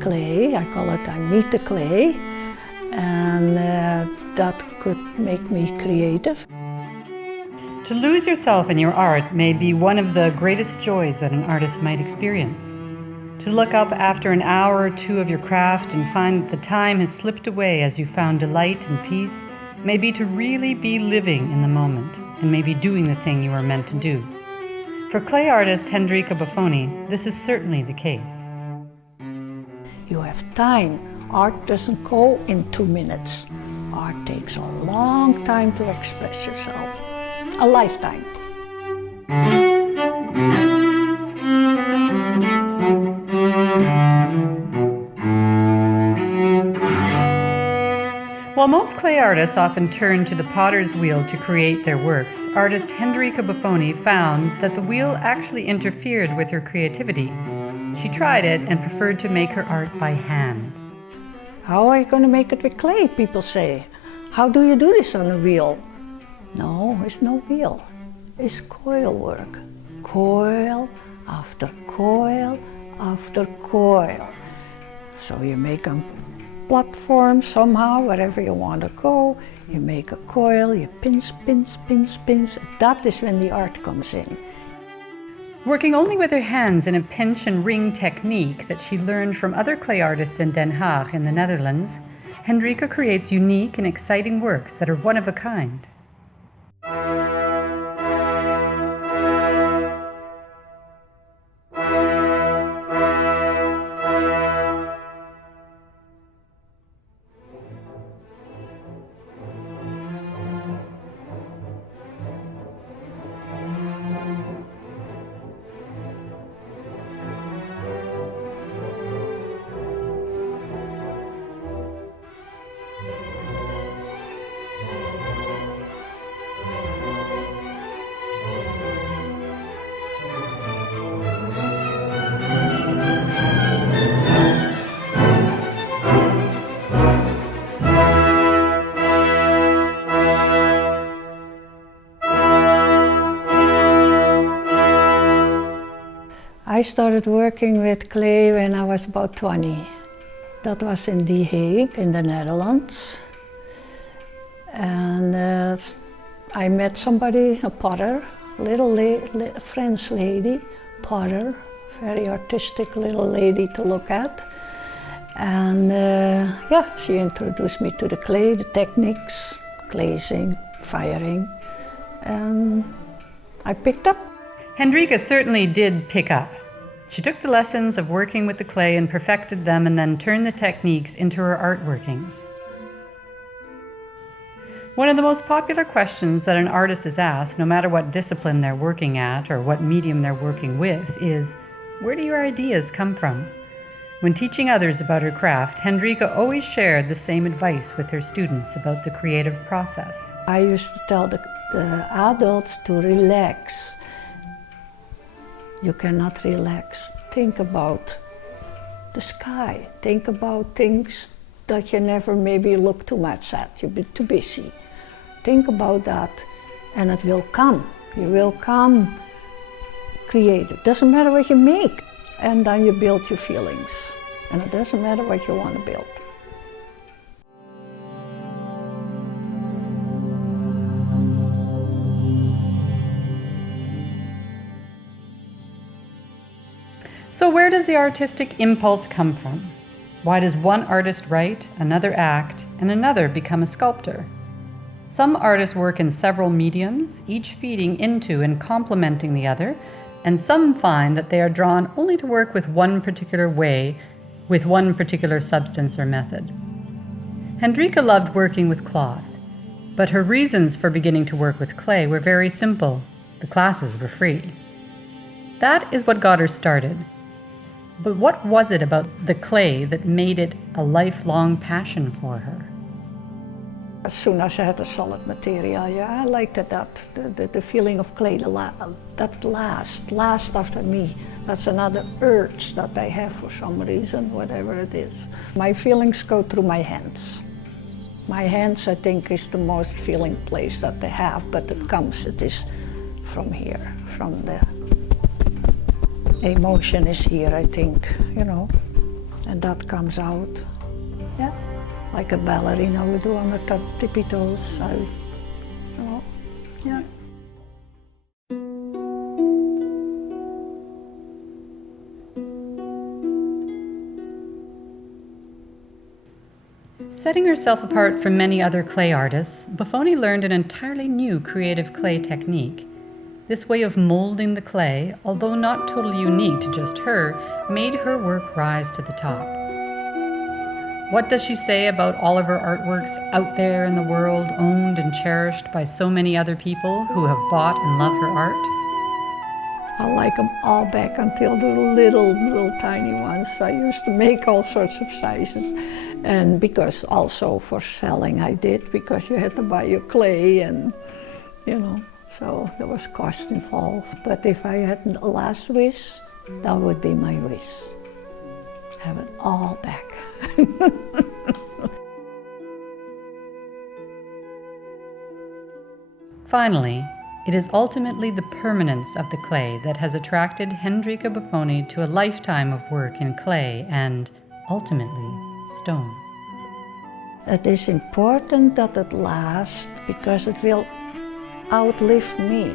clay. I call it I meet the clay, and that could make me creative. To lose yourself in your art may be one of the greatest joys that an artist might experience. To look up after an hour or two of your craft and find that the time has slipped away as you found delight and peace may be to really be living in the moment and maybe doing the thing you were meant to do. For clay artist HendrikaBuffone, this is certainly the case. You have time. Art doesn't go in 2 minutes. Art takes a long time to express yourself. A lifetime. While most clay artists often turn to the potter's wheel to create their works, artist HendrikaBuffone found that the wheel actually interfered with her creativity. She tried it and preferred to make her art by hand. How are you going to make it with clay, people say? How do you do this on a wheel? No, it's no wheel. It's coil work. Coil after coil after coil. So you make a platform somehow, wherever you want to go. You make a coil, you pinch. That is when the art comes in. Working only with her hands in a pinch and ring technique that she learned from other clay artists in Den Haag in the Netherlands, Hendrika creates unique and exciting works that are one of a kind. I started working with clay when I was about 20. That was in The Hague in the Netherlands. And I met somebody, a potter, little French lady, potter, very artistic little lady to look at. And yeah, she introduced me to the clay, the techniques, glazing, firing, and I picked up. Hendrika certainly did pick up. She took the lessons of working with the clay and perfected them and then turned the techniques into her art workings. One of the most popular questions that an artist is asked, no matter what discipline they're working at or what medium they're working with, is, where do your ideas come from? When teaching others about her craft, Hendrika always shared the same advice with her students about the creative process. I used to tell the adults to relax. You cannot relax. Think about the sky. Think about things that you never maybe look too much at. You've been too busy. Think about that and it will come. You will come creative. Doesn't matter what you make. And then you build your feelings. And it doesn't matter what you want to build. So where does the artistic impulse come from? Why does one artist write, another act, and another become a sculptor? Some artists work in several mediums, each feeding into and complementing the other, and some find that they are drawn only to work with one particular way, with one particular substance or method. Hendrika loved working with cloth, but her reasons for beginning to work with clay were very simple. The classes were free. That is what got her started. But what was it about the clay that made it a lifelong passion for her? As soon as I had a solid material, yeah, I liked that, the feeling of clay, that last after me. That's another urge that I have for some reason, whatever it is. My feelings go through my hands. My hands, I think, is the most feeling place that they have, but it is from here, from the emotion is here, I think, you know. and that comes out. Yeah, like a ballerina would do on her tippy toes. Yeah. Setting herself apart from many other clay artists, Buffone learned an entirely new creative clay technique. This way of molding the clay, although not totally unique to just her, made her work rise to the top. What does she say about all of her artworks out there in the world, owned and cherished by so many other people who have bought and love her art? I like them all back until the little tiny ones. I used to make all sorts of sizes. And because also for selling I did, because you had to buy your clay and, you know, so there was cost involved. But if I had a last wish, that would be my wish. Have it all back. Finally, it is ultimately the permanence of the clay that has attracted HendrikaBuffone to a lifetime of work in clay and, ultimately, stone. It is important that it lasts because it will outlive me.